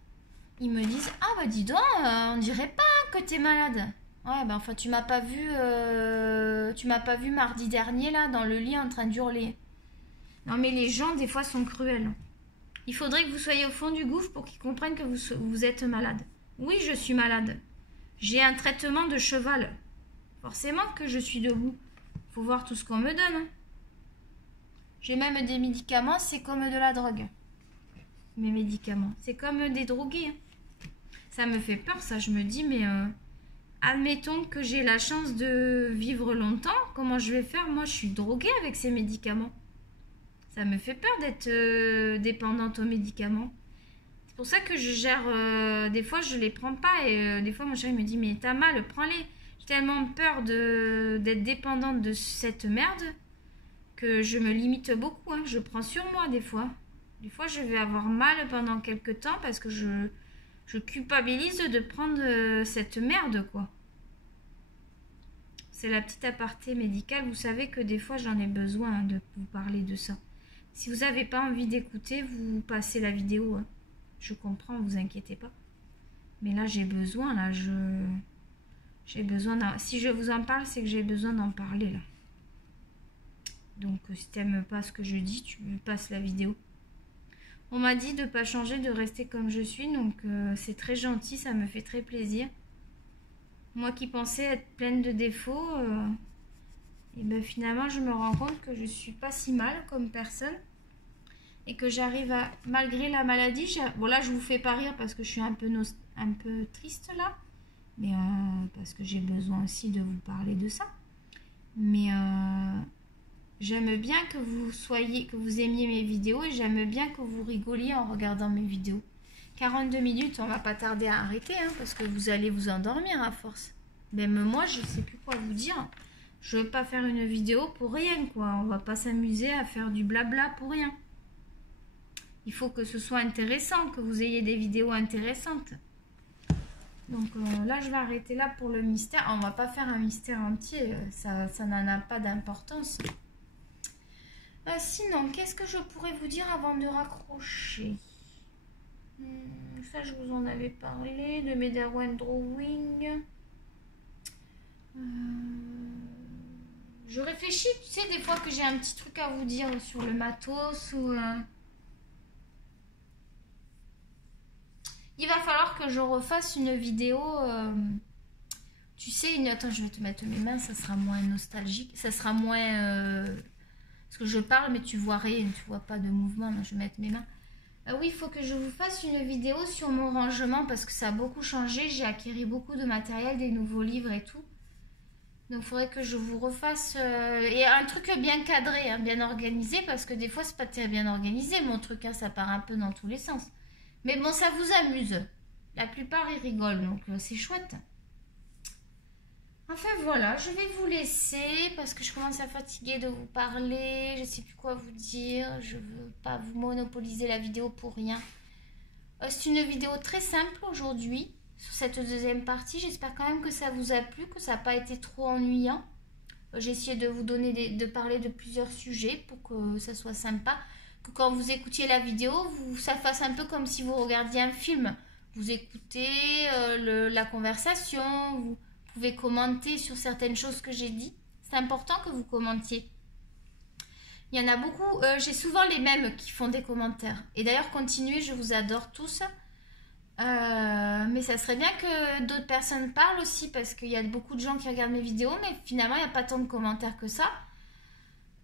ils me disent, ah bah dis donc, on dirait pas que t'es malade. Ouais, ben enfin tu m'as pas vu mardi dernier là dans le lit en train d'hurler. Non mais les gens des fois sont cruels. Il faudrait que vous soyez au fond du gouffre pour qu'ils comprennent que vous êtes malade. Oui, je suis malade. J'ai un traitement de cheval. Forcément que je suis debout. Faut voir tout ce qu'on me donne. Hein. J'ai même des médicaments, c'est comme de la drogue. Mes médicaments, c'est comme des drogués. Hein. Ça me fait peur, ça. Je me dis, mais admettons que j'ai la chance de vivre longtemps. Comment je vais faire? Moi, je suis droguée avec ces médicaments. Ça me fait peur d'être dépendante aux médicaments. C'est pour ça que je gère... des fois, je les prends pas. Et des fois, mon chéri me dit, mais t'as mal, prends-les. J'ai tellement peur d'être dépendante de cette merde que je me limite beaucoup. Hein. Je prends sur moi des fois. Des fois, je vais avoir mal pendant quelques temps parce que je culpabilise de prendre cette merde, quoi. C'est la petite aparté médicale. Vous savez que des fois, j'en ai besoin hein, de vous parler de ça. Si vous n'avez pas envie d'écouter, vous passez la vidéo. Hein. Je comprends, vous inquiétez pas. Mais là, j'ai besoin, là, j'ai besoin si je vous en parle, c'est que j'ai besoin d'en parler, là. Donc, si tu n'aimes pas ce que je dis, tu passes la vidéo. On m'a dit de ne pas changer, de rester comme je suis. Donc, c'est très gentil, ça me fait très plaisir. Moi qui pensais être pleine de défauts, et ben finalement, je me rends compte que je ne suis pas si mal comme personne. Et que j'arrive à, malgré la maladie, bon là, je vous fais pas rire parce que je suis un peu triste là. Mais parce que j'ai besoin aussi de vous parler de ça. Mais j'aime bien que vous aimiez mes vidéos et j'aime bien que vous rigoliez en regardant mes vidéos. 42 minutes, on va pas tarder à arrêter hein, parce que vous allez vous endormir à force. Même moi, je sais plus quoi vous dire. Je veux pas faire une vidéo pour rien quoi. On va pas s'amuser à faire du blabla pour rien. Il faut que ce soit intéressant, que vous ayez des vidéos intéressantes. Donc là, je vais arrêter là pour le mystère. On va pas faire un mystère entier, ça n'en a pas d'importance. Sinon, qu'est-ce que je pourrais vous dire avant de raccrocher? Ça, je vous en avais parlé, de mes Derwent Drawing. Je réfléchis, tu sais, des fois que j'ai un petit truc à vous dire sur le matos ou... Il va falloir que je refasse une vidéo, tu sais, attends, je vais te mettre mes mains, ça sera moins nostalgique, ça sera moins... parce que je parle, mais tu vois rien, tu vois pas de mouvement, là, je vais mettre mes mains. Oui, il faut que je vous fasse une vidéo sur mon rangement, parce que ça a beaucoup changé, j'ai acquis beaucoup de matériel, des nouveaux livres et tout. Donc, il faudrait que je vous refasse... et un truc bien cadré, hein, bien organisé, parce que des fois, c'est pas très bien organisé, mon truc, hein, ça part un peu dans tous les sens. Mais bon, ça vous amuse. La plupart, ils rigolent, donc c'est chouette. Enfin, voilà, je vais vous laisser parce que je commence à fatiguer de vous parler. Je ne sais plus quoi vous dire. Je ne veux pas vous monopoliser la vidéo pour rien. C'est une vidéo très simple aujourd'hui sur cette deuxième partie. J'espère quand même que ça vous a plu, que ça n'a pas été trop ennuyant. J'ai essayé de vous donner de parler de plusieurs sujets pour que ça soit sympa. Que quand vous écoutiez la vidéo, ça fasse un peu comme si vous regardiez un film. Vous écoutez la conversation, vous pouvez commenter sur certaines choses que j'ai dit. C'est important que vous commentiez. Il y en a beaucoup, j'ai souvent les mêmes qui font des commentaires. Et d'ailleurs, continuez, je vous adore tous. Mais ça serait bien que d'autres personnes parlent aussi, parce qu'il y a beaucoup de gens qui regardent mes vidéos, mais finalement, il n'y a pas tant de commentaires que ça.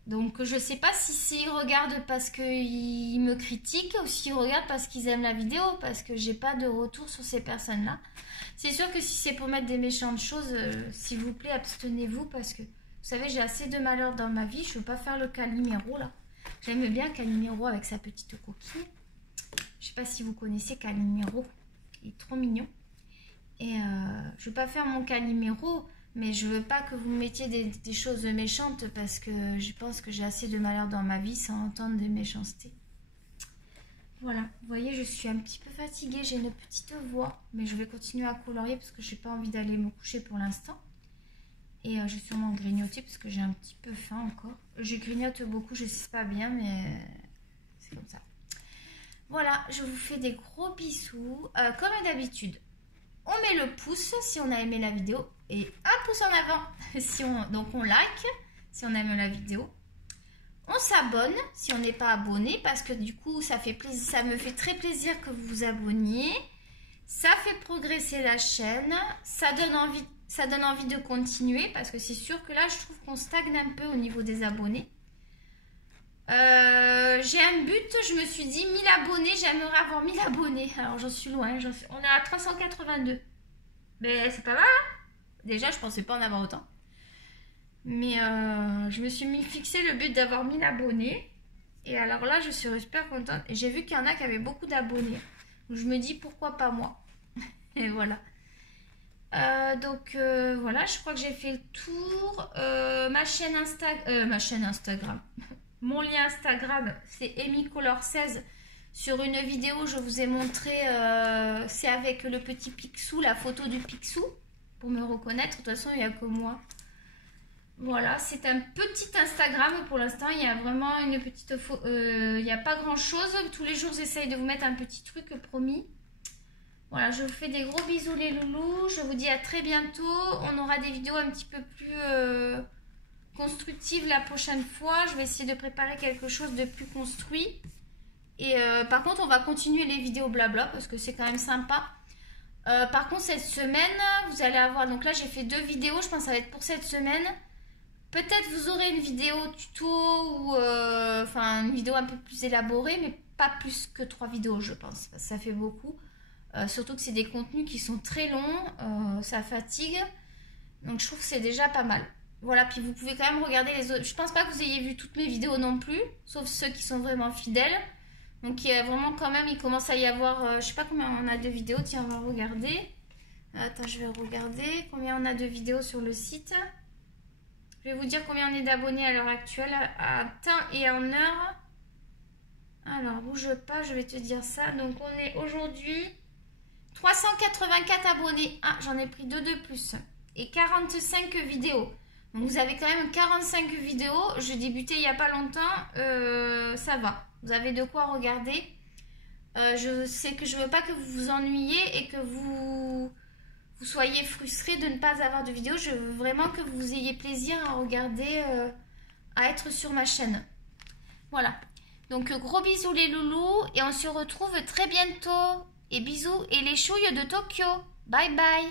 Donc, je ne sais pas si s'ils regardent parce qu'ils me critiquent ou s'ils regardent parce qu'ils aiment la vidéo, parce que j'ai pas de retour sur ces personnes-là. C'est sûr que si c'est pour mettre des méchantes choses, s'il vous plaît, abstenez-vous, parce que vous savez, j'ai assez de malheur dans ma vie. Je ne veux pas faire le Calimero, là. J'aime bien Calimero avec sa petite coquille. Je ne sais pas si vous connaissez Calimero. Il est trop mignon. Et je ne veux pas faire mon Calimero, mais je ne veux pas que vous me mettiez des choses méchantes, parce que je pense que j'ai assez de malheur dans ma vie sans entendre des méchancetés. Voilà, vous voyez, je suis un petit peu fatiguée. J'ai une petite voix, mais je vais continuer à colorier parce que je n'ai pas envie d'aller me coucher pour l'instant. Et je vais sûrement grignoter parce que j'ai un petit peu faim encore. Je grignote beaucoup, je sais pas bien, mais c'est comme ça. Voilà, je vous fais des gros bisous. Comme d'habitude, on met le pouce si on a aimé la vidéo et un pouce en avant si donc on like si on aime la vidéo. On s'abonne si on n'est pas abonné, parce que du coup ça fait plaisir, ça me fait très plaisir que vous vous abonniez. Ça fait progresser la chaîne, ça donne envie de continuer, parce que c'est sûr que là je trouve qu'on stagne un peu au niveau des abonnés. J'ai un but, je me suis dit 1000 abonnés, j'aimerais avoir 1000 abonnés. Alors j'en suis loin, on est à 382. Mais c'est pas mal, hein? Déjà je pensais pas en avoir autant. Mais je me suis fixé le but d'avoir 1000 abonnés. Et alors là je suis super contente. Et j'ai vu qu'il y en a qui avaient beaucoup d'abonnés. Donc je me dis pourquoi pas moi. Et voilà. Voilà, je crois que j'ai fait le tour. Ma chaîne Instagram. Mon lien Instagram, c'est EmyColor16. Sur une vidéo, je vous ai montré, c'est avec le petit Picsou, la photo du Picsou, pour me reconnaître. De toute façon, il n'y a que moi. Voilà, c'est un petit Instagram pour l'instant. Il y a vraiment une petite il n'y a pas grand chose. Tous les jours, j'essaye de vous mettre un petit truc, promis. Voilà, je vous fais des gros bisous les loulous. Je vous dis à très bientôt. On aura des vidéos un petit peu plus constructives la prochaine fois. Je vais essayer de préparer quelque chose de plus construit. Et par contre, on va continuer les vidéos blabla parce que c'est quand même sympa. Par contre, cette semaine, vous allez avoir... Donc là, j'ai fait 2 vidéos. Je pense que ça va être pour cette semaine. Peut-être vous aurez une vidéo tuto ou enfin une vidéo un peu plus élaborée, mais pas plus que 3 vidéos, je pense. Parce que ça fait beaucoup. Surtout que c'est des contenus qui sont très longs. Ça fatigue. Donc je trouve que c'est déjà pas mal. Voilà, puis vous pouvez quand même regarder les autres. Je pense pas que vous ayez vu toutes mes vidéos non plus, sauf ceux qui sont vraiment fidèles. Donc il y a vraiment quand même, il commence à y avoir, je sais pas combien on a de vidéos, tiens on va regarder. Attends, je vais regarder combien on a de vidéos sur le site. Je vais vous dire combien on est d'abonnés à l'heure actuelle, à temps et en heure. Alors bouge pas, je vais te dire ça. Donc on est aujourd'hui 384 abonnés. Ah, j'en ai pris 2 de plus. Et 45 vidéos. Donc vous avez quand même 45 vidéos. Je débutais il n'y a pas longtemps. Ça va. Vous avez de quoi regarder. Je sais que je veux pas que vous vous ennuyiez et que vous soyez frustrés de ne pas avoir de vidéos. Je veux vraiment que vous ayez plaisir à regarder, à être sur ma chaîne. Voilà. Donc gros bisous les loulous. Et on se retrouve très bientôt. Et bisous et les chouilles de Tokyo. Bye bye.